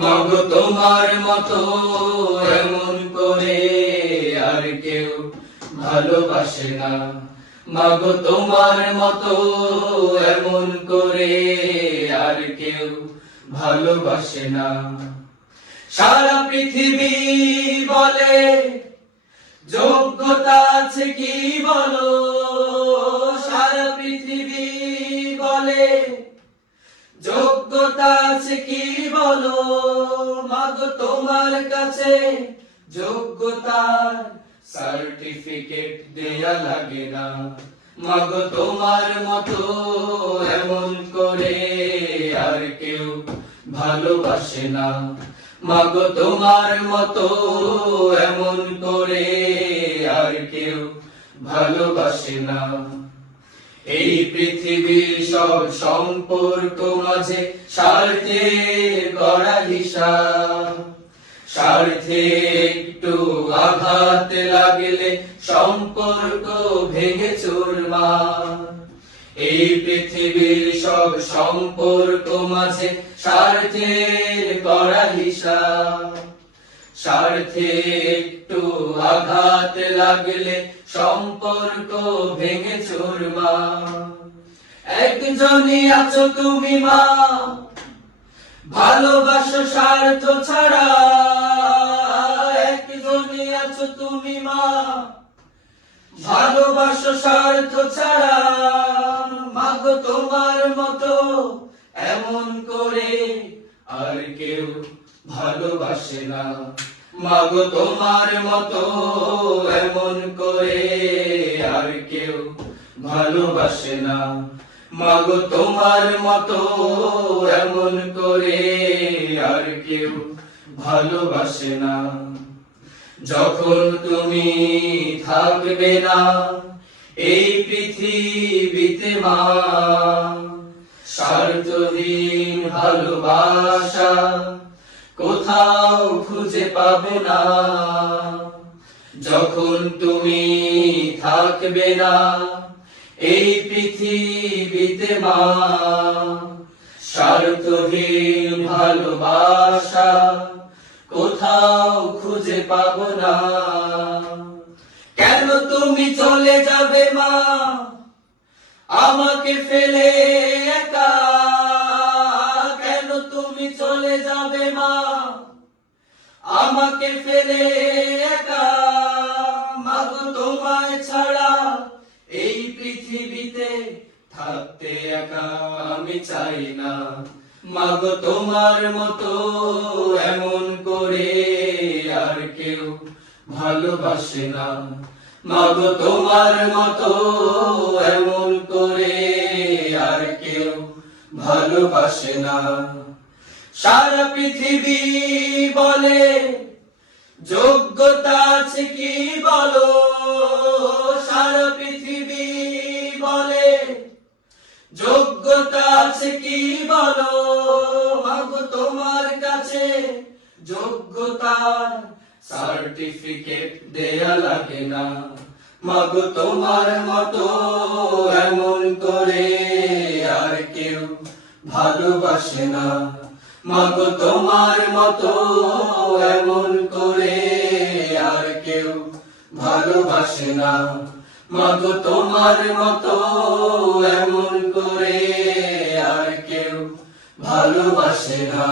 মাগো তোমার মতো এমন করে আর কেউ ভালোবাসে না। মাগো তোমার মতো এমন করে আর কেউ ভালোবাসে না। সারা পৃথিবী বলে যোগ্যতা আছে কি বলো, সারা পৃথিবী বলে যোগ্যতা আছে কি বলো। মাগো তোমার কাছে যোগ্যতার সার্টিফিকেট দেয়া লাগে না। মাগো তোমার মতো এমন করে আর কেউ ভালোবাসে না। মাগো তোমার মতো এমন করে আর কেউ ভালোবাসে না। এই পৃথিবীর সব সম্পর্ক মাঝে স্বার্থে গড়া হিসাব, স্বার্থে একটু আঘাত লাগলে সম্পর্ক ভেঙে চুরমার। এই পৃথিবীর সব সম্পর্ক মাঝে স্বার্থের করা হিসাব, স্বার্থে একটু আঘাত লাগলে সম্পর্ক ভেঙে চুরমার। একজনই আছো তুমি মা, ভালোবাসো স্বার্থ ছাড়া। একজনই আছো তুমি মা, ভালোবাসো স্বার্থ ছাড়া। মাগো তোমার মতো এমন করে আর কেউ ভালোবাসে না। মাগো তোমার মতো এমন করে আর কেউ ভালোবাসে না। মাগো তোমার মতো এমন করে আর কেউ ভালোবাসে না। যখন তুমি থাকবে না এই পৃথিবীতে মা, স্বার্থহীন ভালোবাসা কোথাও খুঁজে পাবে না। যখন তুমি থাকবে না এই পৃথিবীতে মা, স্বার্থহীন ভালোবাসা কোথাও খুঁজে পাবো না। কেন তুমি চলে যাবে মা আমাকে ফেলে একা? কেন তুমি চলে যাবে মা আমাকে ফেলে একা? মাগো তোমায় ছাড়া এই পৃথিবীতে থাকতে একা আমি চাই না। মাগো তোমার মতো এমন করে আর কেউ ভালোবাসে না। মাগো তোমার মতো এমন করে আর কেউ ভালোবাসে না। সারা পৃথিবী বলে যোগ্যতা আছে কি বলো, সারা পৃথিবী বলে যোগ্যতা আছে কি বলো। মাগো তোমার কাছে যোগ্যতার সার্টিফিকেট দেয়া লাগে না। মাগো তোমার মতো এমন করে আর কেউ ভালোবাসে না। মাগো তোমার মতো এমন করে আর কেউ ভালোবাসে না। মাগো তোমার মতো এমন করে আর কেউ ভালোবাসে না।